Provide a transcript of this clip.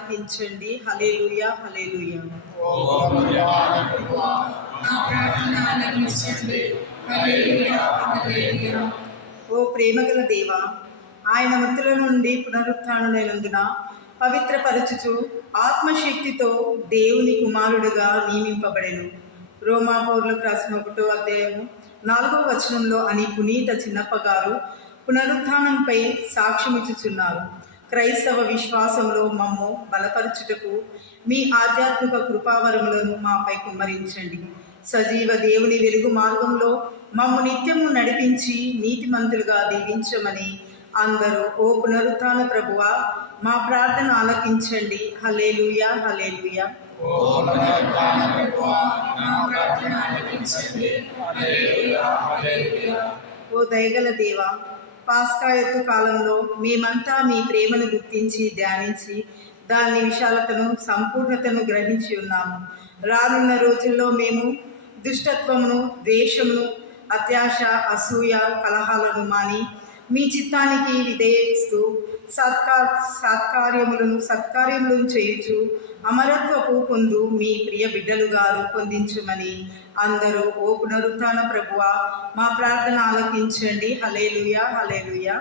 ఆలకించండి. హల్లెలూయా హల్లెలూయా. ఓ ప్రేమగల దేవా, ఆయన మృతుల నుండి పునరుత్థానుడైనందున పవిత్రపరచుచు ఆత్మశక్తితో దేవుని కుమారుడుగా నియమింపబడెను. రోమా పౌరులకు రాసిన 1వ అధ్యాయము 4వ వచనంలో అని పునీత చిన్నప్ప గారు పునరుత్థానంపై సాక్ష్యమిచ్చుచున్నారు. క్రైస్తవ విశ్వాసంలో మమ్ము బలపరచుటకు మీ ఆధ్యాత్మిక కృపావరములను మాపై కుమ్మరించండి. సజీవ దేవుని వెలుగు మార్గంలో మమ్ము నిత్యము నడిపించి నీతిమంతులుగా దీవించమని అందరూ ఓ పునరుత్థాన ప్రభువా మా ప్రార్థన ఆలకించండి. హల్లెలూయా హల్లెలూయా. ఓ దయగల దేవా, పాస్కా ఎత్తు కాలంలో మేమంతా మీ ప్రేమను గుర్తించి ధ్యానించి దాని విశాలతను సంపూర్ణతను గ్రహించి ఉన్నాము. రానున్న రోజుల్లో మేము దుష్టత్వమును, ద్వేషమును, అత్యాశ, అసూయ, కలహాలను మాని మీ చిత్తానికి విధేయిస్తూ సత్కార్యములను చేయుచు అమరత్వపు పొందు మీ ప్రియ బిడ్డలుగా రూపొందించుమని అందరూ ఓ పునరుత్థాన ప్రభువా మా ప్రార్థన ఆలకించండి. హల్లెలూయా హల్లెలూయా.